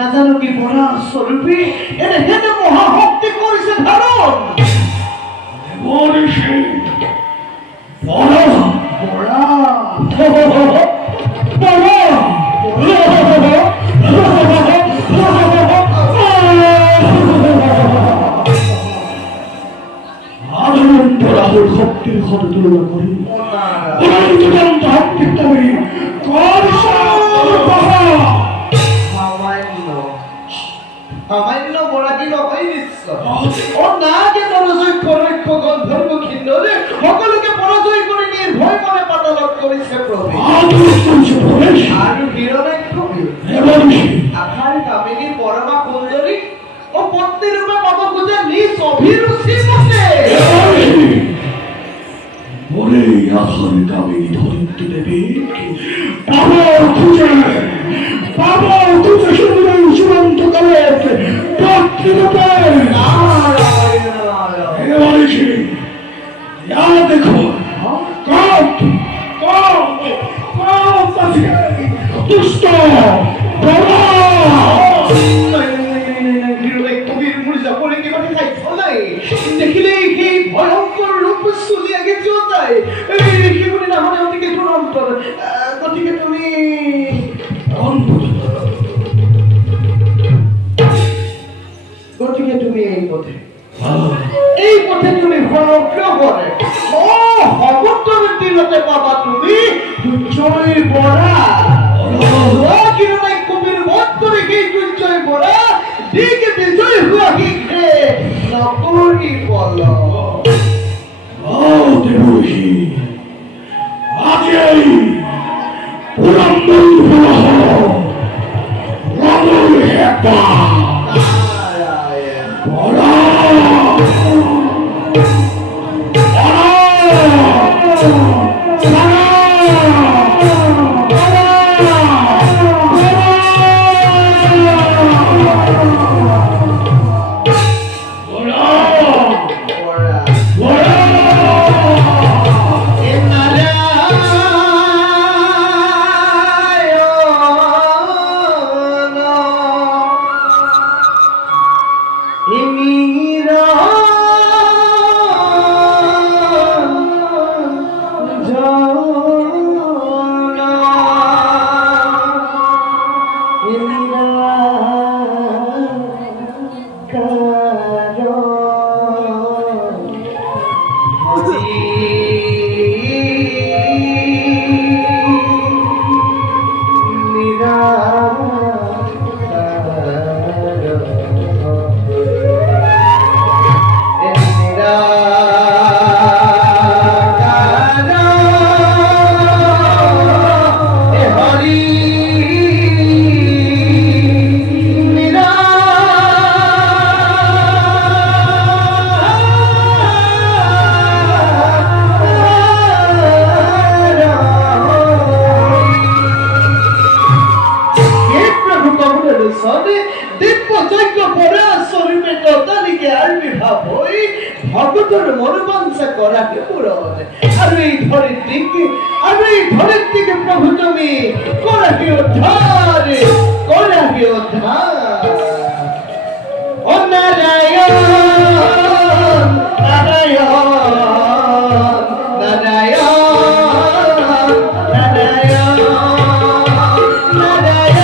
নাজানো কি বড়া স্বরূপী এর হেনে মহাভক্তি করেছে ধারণ মনীষী বড়া বড়া আনন্দ রাহুল ভক্তির ক্ষত তুলনা করি সামান্য বড়া কি লগাই দিচ্ছ ও না যে পরাজয় পরোক্ষ গন্ধর্ব খিন্নরে সকলকে পরাজয় করে নির্ভয় করে পাতালত করেছে প্রভু আর হিরণের কবি আখার কামিনীর পরমা কুঞ্জরী ও পত্নী রূপে পাবো খুঁজে নিজ অভিরুচি মতে ওরে আখার কামিনী ধরিত্রী দেবী পাবো খুঁজে সুন্দর চূড়ান্ত কালে পত্নী রূপে দেখো দুষ্ট দেখিলে এই ভয়ঙ্কর রূপ শুনিয়া গেছে না হলে ওদিকে একটু অন্তর গতিকে তুমি এই পথে তুমি ভয়ঙ্কর করে ও অবতরের দিনতে পাবা তুমি দুর্জয় বড়া কবির মত রেখে দুর্জয় বড়া দিকে বিজয় হুয়া হিখে নকরি বল দেবী আজই পুরন্দর রামল হেপা বড়া ভগতর মনোবাঞ্ছা করাকে পূরণ আর এই ঘরের দিকে প্রভু তুমি করাকে উদ্ধার ও নারায়ণ নারায়ণ নারায়ণ নারায়ণ নারায়ণ